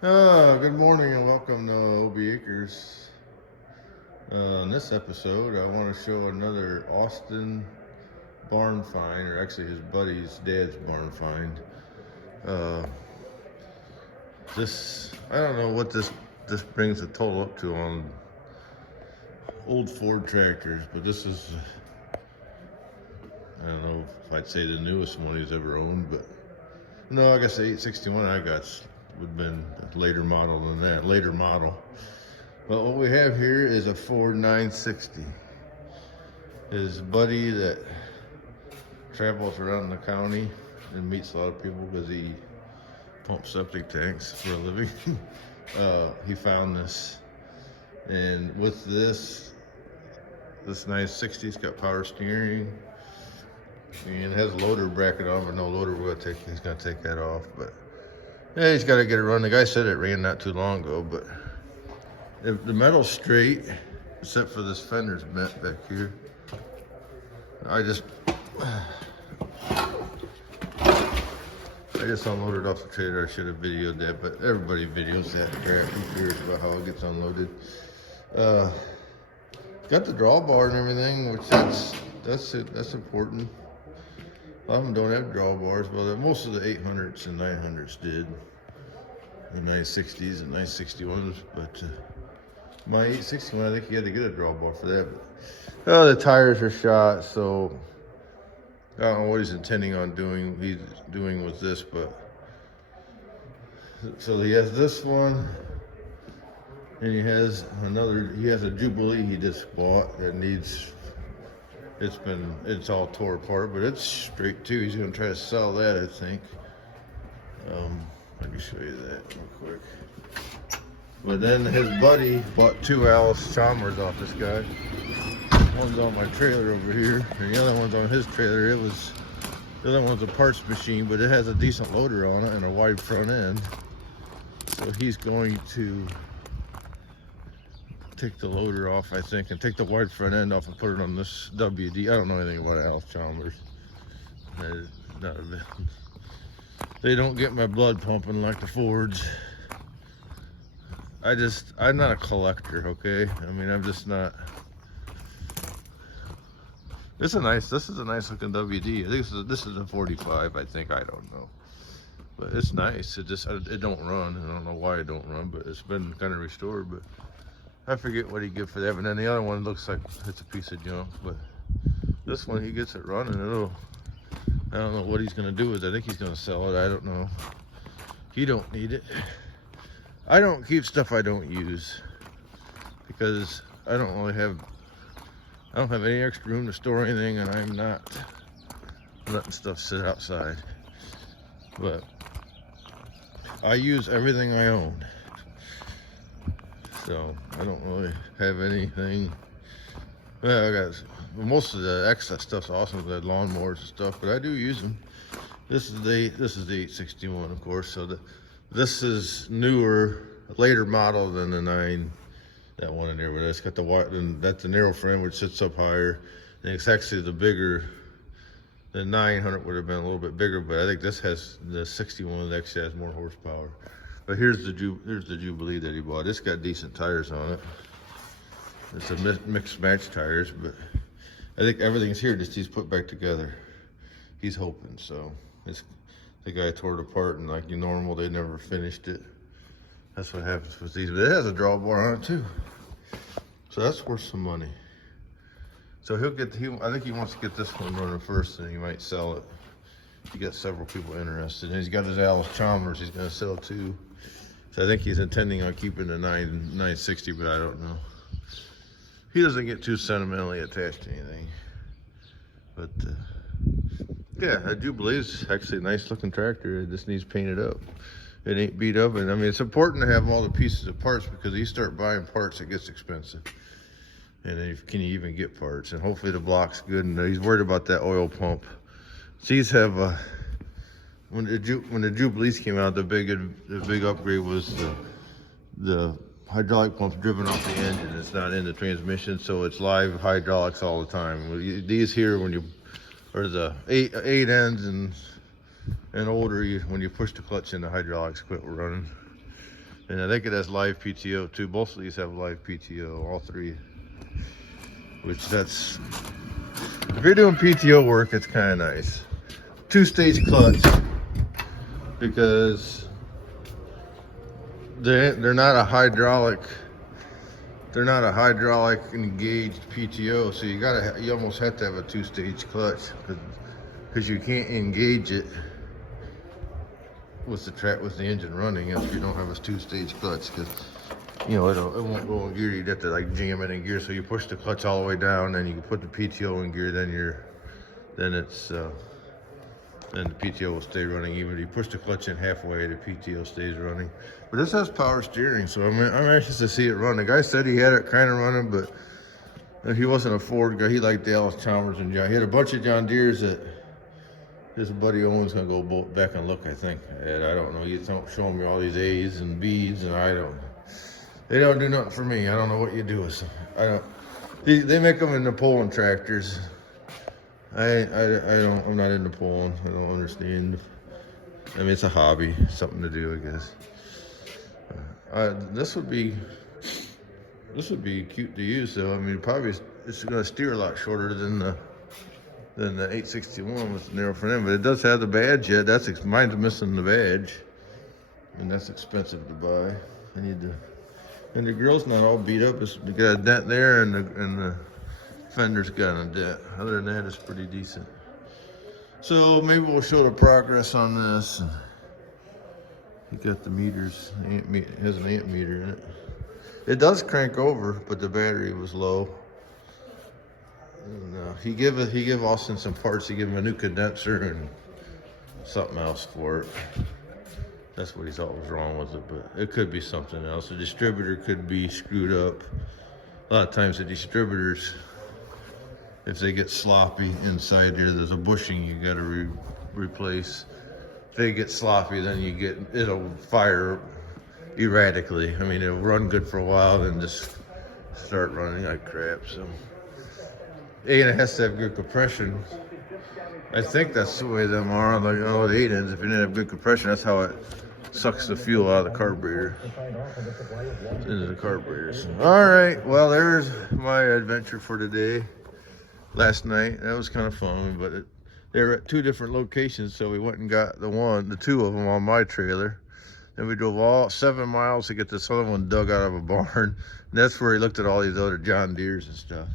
Good morning and welcome to Obie Acres. In this episode, I want to show another Austin barn find, or actually his buddy's dad's barn find. Uh, I don't know what this brings the total up to on old Ford tractors, but this is, I don't know if I'd say the newest one he's ever owned, but no, I guess the 861 I got would have been a later model than that, later model. But what we have here is a Ford 960. His buddy that travels around the county and meets a lot of people because he pumps septic tanks for a living. He found this, and with this 960's got power steering and it has a loader bracket on, but no loader. He's gonna take that off, but yeah, he's got to get it run. The guy said it ran not too long ago, but the metal's straight except for this fender's bent back here. I just unloaded off the trailer. I should have videoed that, but everybody videos that crap. Who cares about how it gets unloaded? Got the drawbar and everything, which that's important. A lot of them don't have drawbars, but most of the 800s and 900s did. The 960s and 961s, but my 861, I think he had to get a drawbar for that. But, the tires are shot, so I don't know what he's intending on doing. He's doing with this, but so he has this one, and he has another. He has a Jubilee he just bought that needs. It's all tore apart, but it's straight too. He's gonna try to sell that, I think. Let me show you that real quick. But then his buddy bought two Alice Chalmers off this guy. One's on my trailer over here, and the other one's on his trailer. The other one's a parts machine, but it has a decent loader on it and a wide front end. So he's going to take the loader off, I think, and take the wide front end off and put it on this WD. I don't know anything about Alice Chalmers. They don't get my blood pumping like the Fords. I'm not a collector, okay? I mean, I'm just not. This is a nice looking WD. I think this is a 45, I think. I don't know. But it's nice. It don't run. I don't know why it don't run, but it's been kind of restored. But I forget what he get for that. But then the other one looks like it's a piece of junk. But this one, he gets it running. I don't know what he's gonna do with it. I think he's gonna sell it. I don't know. He don't need it. I don't keep stuff I don't use because I don't have any extra room to store anything, and I'm not letting stuff sit outside. But I use everything I own, so I don't really have anything. Most of the excess stuff's awesome, the lawnmowers and stuff, but I do use them. This is the 861, of course. So this is newer, later model than the 9. That one in there, but it's got that's the narrow frame which sits up higher, and it's actually the bigger. The 900 would have been a little bit bigger, but I think this has the 61 that actually has more horsepower. But here's the Jubilee that he bought. It's got decent tires on it. It's a mixed match tires, but I think everything's here just he's put back together. He's hoping so. The guy tore it apart, and like normal, they never finished it. That's what happens with these, but it has a drawbar on it too. So that's worth some money. So I think he wants to get this one running first, and he might sell it. He got several people interested. And he's got his Alice Chalmers he's gonna sell too. So I think he's intending on keeping the 960, but I don't know. He doesn't get too sentimentally attached to anything. But yeah, a Jubilee is actually a nice looking tractor. It just needs painted up. It ain't beat up, and I mean, it's important to have all the pieces of parts because you start buying parts, it gets expensive. And then can you even get parts? And hopefully the block's good. And he's worried about that oil pump. These have when the Jubilees came out, the big upgrade was the hydraulic pump's driven off the engine. It's not in the transmission, so it's live hydraulics all the time. These here, or the eight ends and older, when you push the clutch in, the hydraulics quit running. And I think it has live PTO too. Both of these have live PTO, all three. Which that's, if you're doing PTO work, it's kind of nice. 2-stage clutch, because they're not a hydraulic. They're not a hydraulic engaged PTO, so you almost have to have a 2-stage clutch, because you can't engage it with the engine running if you don't have a 2-stage clutch, because you know it won't go in gear. You'd have to like jam it in gear. So you push the clutch all the way down, then you can put the PTO in gear. Then the PTO will stay running. Even if you push the clutch in halfway, the PTO stays running. But this has power steering, so I'm anxious to see it run. The guy said he had it kind of running, but he wasn't a Ford guy. He liked Dallas Chalmers and John. He had a bunch of John Deeres that his buddy Owen's gonna go back and look, I think. And I don't know. You don't show me all these A's and B's, and they don't do nothing for me. I don't know what you do with them. I don't. They make them into pulling tractors. I'm not into pulling. I don't understand. I mean, it's a hobby, something to do, I guess. This would be cute to use, though. I mean, probably it's going to steer a lot shorter than the 861 with the narrow front end, but it does have the badge yet. Mine's missing the badge, and that's expensive to buy. And the grill's not all beat up. It's got a dent there, and the fender's got a dent. Other than that, it's pretty decent. So maybe we'll show the progress on this. You got the meters. It has an amp meter in it. It does crank over, but the battery was low. And, he gave Austin some parts. He gave him a new condenser and something else for it. That's what he thought was wrong with it, but it could be something else. The distributor could be screwed up. A lot of times the distributors, if they get sloppy inside here, there's a bushing you got to replace. If they get sloppy, then it'll fire erratically. I mean, it'll run good for a while, then just start running like crap. So, and it has to have good compression. I think that's the way them are, like all the 8-ins. If you didn't have good compression, that's how it sucks the fuel out of the carburetor into the carburetors. All right, well, there's my adventure for today. Last night, that was kind of fun, but they were at 2 different locations, so we went and got the 2 of them on my trailer. Then we drove all 7 miles to get this other one dug out of a barn. And that's where he looked at all these other John Deeres and stuff.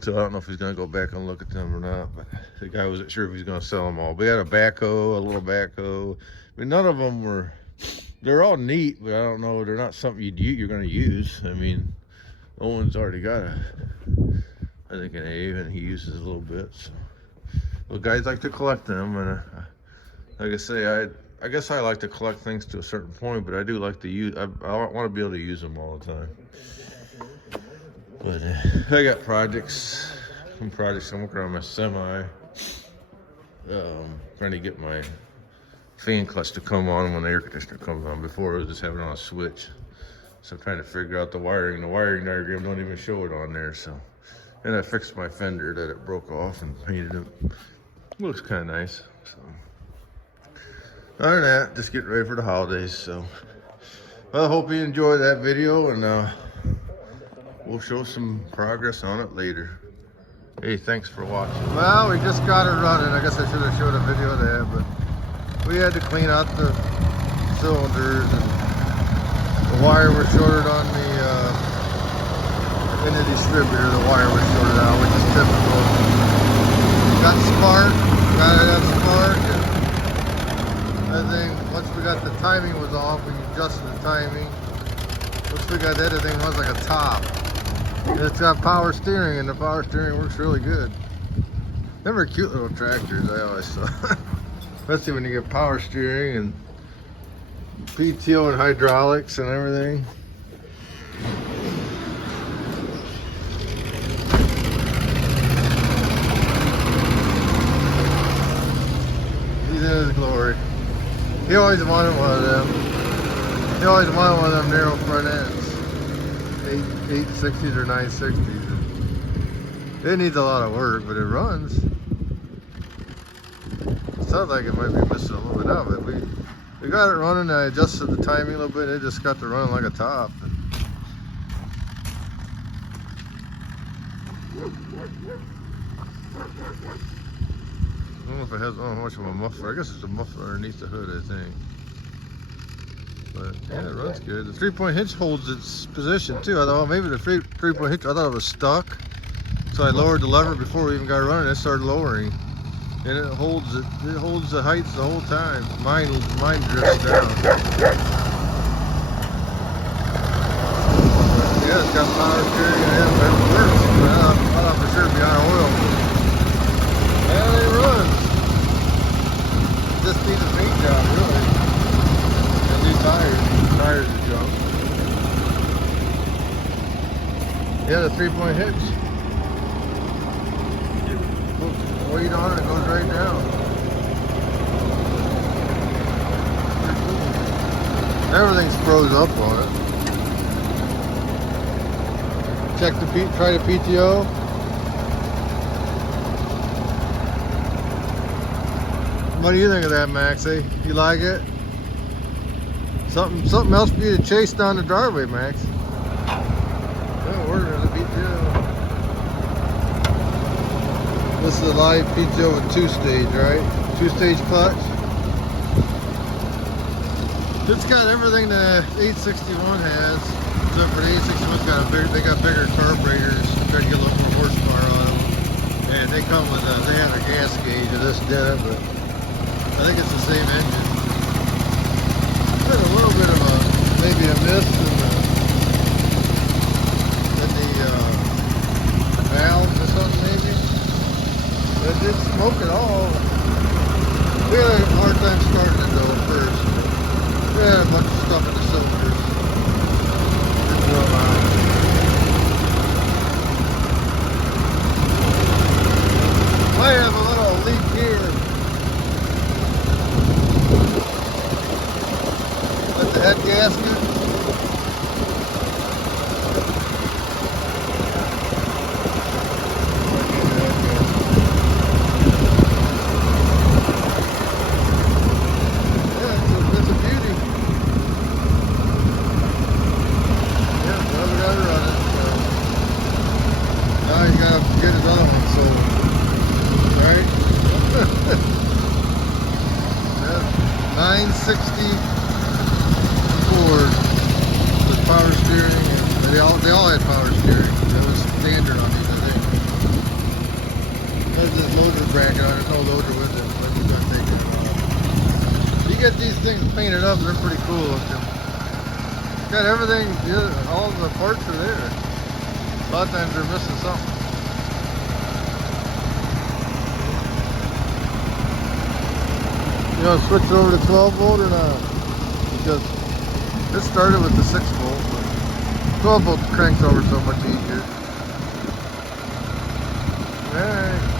So I don't know if he's gonna go back and look at them or not, but the guy wasn't sure if he was gonna sell them all. But he had a backhoe, a little backhoe. I mean, none of them they're all neat, but I don't know, they're not something you're gonna use. I mean, Owen's already got I think an Ave, and he uses a little bit. So, well, guys like to collect them, and like I say, I guess I like to collect things to a certain point, but I do like to use. I want to be able to use them all the time. But I got some projects. I'm working on my semi, trying to get my fan clutch to come on when the air conditioner comes on. Before it was just having it on a switch. So I'm trying to figure out the wiring. The wiring diagram don't even show it on there. So, and I fixed my fender that it broke off and painted it. Looks kind of nice. So, other than that, just getting ready for the holidays. So, well, I hope you enjoyed that video, and we'll show some progress on it later. Hey, thanks for watching. Well, we just got it running. I guess I should have showed a video of that, but we had to clean out the cylinders, and the wire was shorted on in the distributor. The wire was shorted out, which is typical. Got it at spark, and I think once we got the timing was off, we adjusted the timing. Once we got that, the thing was like a top. And it's got power steering, and the power steering works really good. Them are cute little tractors, I always thought. Especially when you get power steering and PTO and hydraulics and everything. He's in his glory. He always wanted one of them. He always wanted one of them narrow front ends. 860s or 960s. It needs a lot of work, but it runs. It sounds like it might be missing a little bit of it. We got it running. I adjusted the timing a little bit. It just got to running like a top. I don't know if it has, I don't know much of a muffler. I guess it's a muffler underneath the hood, I think. But yeah, it runs good. The 3-point hitch holds its position too. I thought, well, maybe the 3-point hitch, I thought it was stuck. So I lowered the lever before we even got running. It started lowering. And it holds it. It holds the heights the whole time. Mine drifts down. Yeah, it's got power steering and it works. I thought for sure it'd be out of oil. And it runs. Just needs a paint job, really. And new tires. Tires are junk. Yeah, the 3-point hitch. Weight on it, it goes right down. Everything's froze up on it. Check the try the PTO. What do you think of that, Maxie? You like it? Something else for you to chase down the driveway, Max. Oh, we're gonna beat you. This is a live PTO with 2-stage, right? 2-stage clutch. It's got everything the 861 has, except for the 861's got they got bigger carburetors, try to get a little more horsepower on them. And they come with they have a gas gauge of this did, but I think it's the same engine. There's a little bit of maybe a miss in the valves or something maybe. It didn't smoke at all. We had a hard time starting it though at first. We had a bunch of stuff in the cylinders. Didn't blow them out. Might have a little leak here. At the head gasket. Get his other one sold, right? 960 Ford with power steering, and they all had power steering. That was standard on these, I think. There's this loader bracket on it, no loader with it, but you're gonna take it off. You get these things painted up, they're pretty cool looking. Got everything, all the parts are there. A lot of times they're missing something. You want to switch over to 12 volt or not? Because it started with the 6 volt, but 12 volt cranks over so much easier. Alright.